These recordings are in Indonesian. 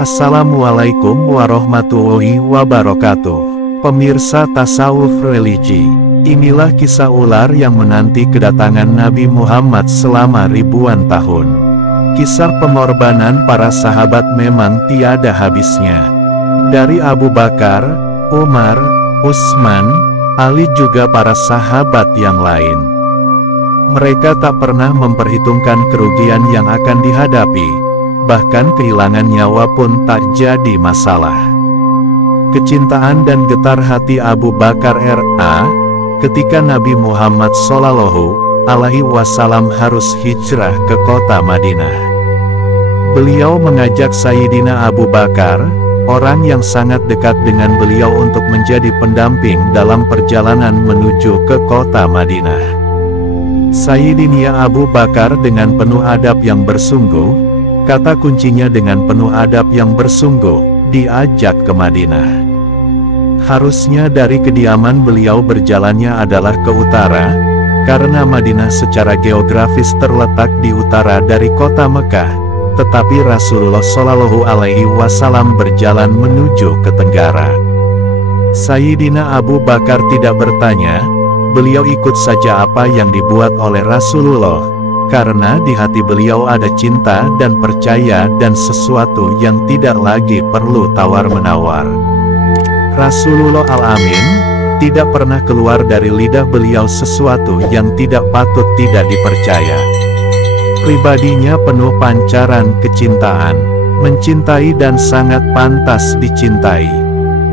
Assalamualaikum warahmatullahi wabarakatuh. Pemirsa Tasawuf Religi, inilah kisah ular yang menanti kedatangan Nabi Muhammad selama ribuan tahun. Kisah pengorbanan para sahabat memang tiada habisnya. Dari Abu Bakar, Umar, Utsman, Ali juga para sahabat yang lain. Mereka tak pernah memperhitungkan kerugian yang akan dihadapi. Bahkan kehilangan nyawa pun tak jadi masalah. Kecintaan dan getar hati Abu Bakar R.A. ketika Nabi Muhammad SAW harus hijrah ke kota Madinah. Beliau mengajak Sayyidina Abu Bakar, orang yang sangat dekat dengan beliau, untuk menjadi pendamping dalam perjalanan menuju ke kota Madinah. Sayyidina Abu Bakar dengan penuh adab yang bersungguh, kata kuncinya dengan penuh adab yang bersungguh, diajak ke Madinah. Harusnya dari kediaman beliau berjalannya adalah ke utara, karena Madinah secara geografis terletak di utara dari kota Mekah, tetapi Rasulullah SAW berjalan menuju ke tenggara. Sayyidina Abu Bakar tidak bertanya, beliau ikut saja apa yang dibuat oleh Rasulullah. Karena di hati beliau ada cinta dan percaya dan sesuatu yang tidak lagi perlu tawar-menawar. Rasulullah Al-Amin, tidak pernah keluar dari lidah beliau sesuatu yang tidak patut tidak dipercaya. Pribadinya penuh pancaran kecintaan, mencintai dan sangat pantas dicintai.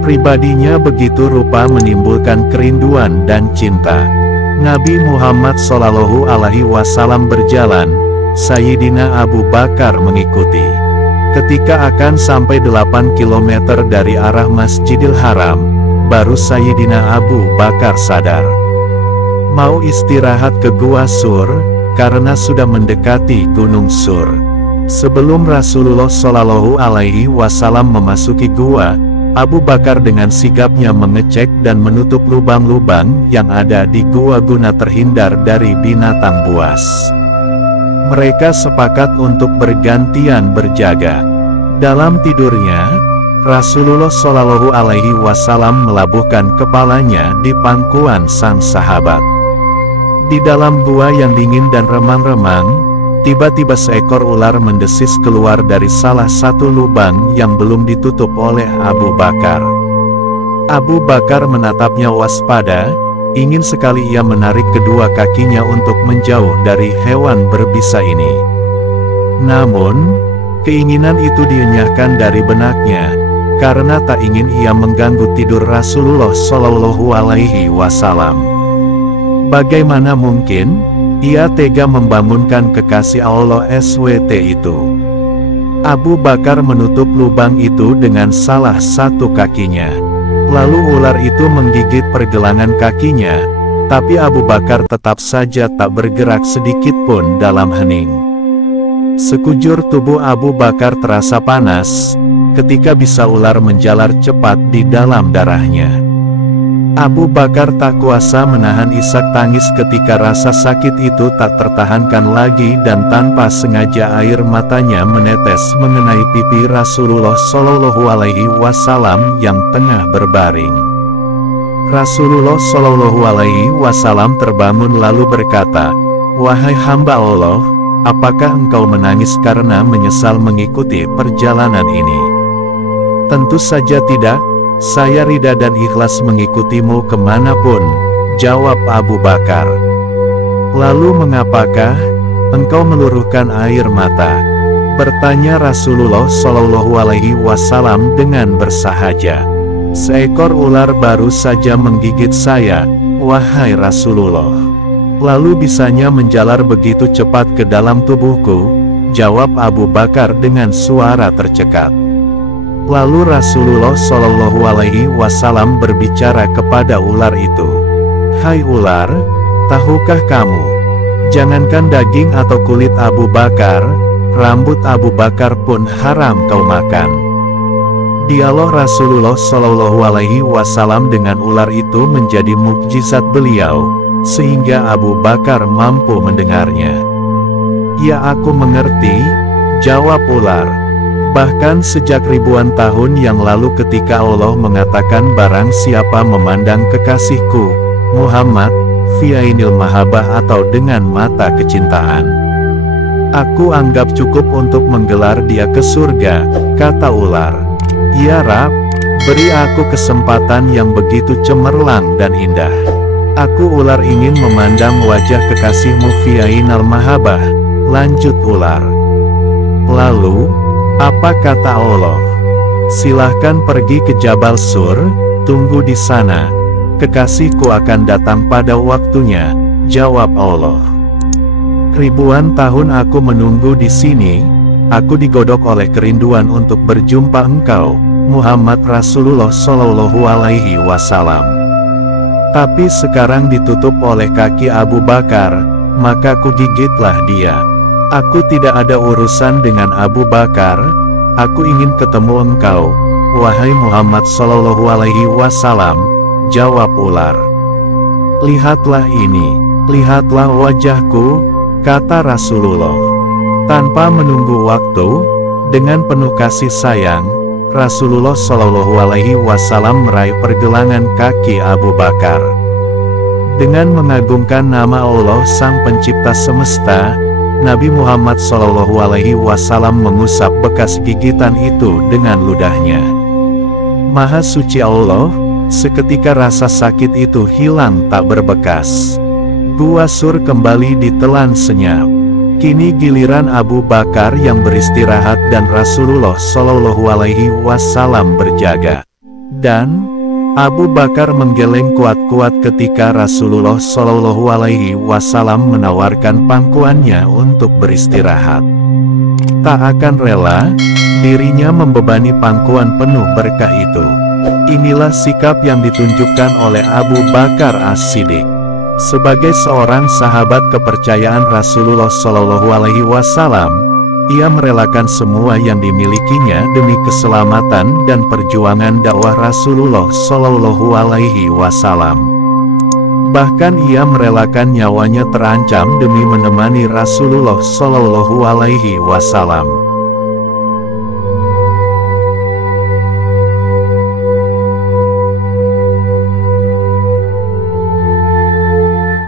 Pribadinya begitu rupa menimbulkan kerinduan dan cinta. Nabi Muhammad SAW berjalan, Sayyidina Abu Bakar mengikuti. Ketika akan sampai 8 km dari arah Masjidil Haram, baru Sayyidina Abu Bakar sadar. Mau istirahat ke Gua Sur, karena sudah mendekati Gunung Sur. Sebelum Rasulullah SAW memasuki gua, Abu Bakar dengan sigapnya mengecek dan menutup lubang-lubang yang ada di gua guna terhindar dari binatang buas. Mereka sepakat untuk bergantian berjaga. Dalam tidurnya, Rasulullah SAW melabuhkan kepalanya di pangkuan sang sahabat. Di dalam gua yang dingin dan remang-remang, tiba-tiba seekor ular mendesis keluar dari salah satu lubang yang belum ditutup oleh Abu Bakar. Abu Bakar menatapnya waspada, ingin sekali ia menarik kedua kakinya untuk menjauh dari hewan berbisa ini. Namun, keinginan itu dienyahkan dari benaknya, karena tak ingin ia mengganggu tidur Rasulullah SAW. Bagaimana mungkin ia tega membangunkan kekasih Allah SWT itu? Abu Bakar menutup lubang itu dengan salah satu kakinya. Lalu ular itu menggigit pergelangan kakinya, tapi Abu Bakar tetap saja tak bergerak sedikit pun dalam hening. Sekujur tubuh Abu Bakar terasa panas, ketika bisa ular menjalar cepat di dalam darahnya. Abu Bakar tak kuasa menahan isak tangis ketika rasa sakit itu tak tertahankan lagi dan tanpa sengaja air matanya menetes mengenai pipi Rasulullah SAW yang tengah berbaring. Rasulullah SAW terbangun lalu berkata, "Wahai hamba Allah, apakah engkau menangis karena menyesal mengikuti perjalanan ini?" "Tentu saja tidak. Saya ridha dan ikhlas mengikutimu kemanapun," jawab Abu Bakar. "Lalu mengapakah engkau meluruhkan air mata?" bertanya Rasulullah SAW dengan bersahaja. "Seekor ular baru saja menggigit saya, wahai Rasulullah. Lalu bisanya menjalar begitu cepat ke dalam tubuhku," jawab Abu Bakar dengan suara tercekat. Lalu Rasulullah SAW berbicara kepada ular itu, "Hai ular, tahukah kamu, jangankan daging atau kulit Abu Bakar, rambut Abu Bakar pun haram kau makan." Dialog Rasulullah SAW dengan ular itu menjadi mukjizat beliau, sehingga Abu Bakar mampu mendengarnya. "Ya, aku mengerti," jawab ular. Bahkan sejak ribuan tahun yang lalu ketika Allah mengatakan barang siapa memandang kekasihku, Muhammad, fi'ainil mahabbah atau dengan mata kecintaan, aku anggap cukup untuk menggelar dia ke surga, kata ular. Ya Rab, beri aku kesempatan yang begitu cemerlang dan indah. Aku ular ingin memandang wajah kekasihmu fi'ainal mahabbah, lanjut ular. Lalu, apa kata Allah? Silahkan pergi ke Jabal Sur, tunggu di sana. Kekasihku akan datang pada waktunya, jawab Allah. Ribuan tahun aku menunggu di sini, aku digodok oleh kerinduan untuk berjumpa engkau, Muhammad Rasulullah Shallallahu Alaihi Wasallam. Tapi sekarang ditutup oleh kaki Abu Bakar, maka ku gigitlah dia. Aku tidak ada urusan dengan Abu Bakar, aku ingin ketemu engkau, wahai Muhammad Shallallahu Alaihi Wasallam, jawab ular. Lihatlah ini, lihatlah wajahku, kata Rasulullah. Tanpa menunggu waktu, dengan penuh kasih sayang, Rasulullah Shallallahu Alaihi Wasallam meraih pergelangan kaki Abu Bakar. Dengan mengagungkan nama Allah Sang Pencipta Semesta, Nabi Muhammad Shallallahu Alaihi Wasallam mengusap bekas gigitan itu dengan ludahnya. Maha suci Allah, seketika rasa sakit itu hilang tak berbekas. Gua Sur kembali ditelan senyap. Kini giliran Abu Bakar yang beristirahat dan Rasulullah Shallallahu Alaihi Wasallam berjaga. Dan Abu Bakar menggeleng kuat-kuat ketika Rasulullah Shallallahu Alaihi Wasallam menawarkan pangkuannya untuk beristirahat. Tak akan rela, dirinya membebani pangkuan penuh berkah itu. Inilah sikap yang ditunjukkan oleh Abu Bakar As-Siddiq. Sebagai seorang sahabat kepercayaan Rasulullah Shallallahu Alaihi Wasallam, ia merelakan semua yang dimilikinya demi keselamatan dan perjuangan dakwah Rasulullah Shallallahu Alaihi Wasallam. Bahkan ia merelakan nyawanya terancam demi menemani Rasulullah Shallallahu Alaihi Wasallam.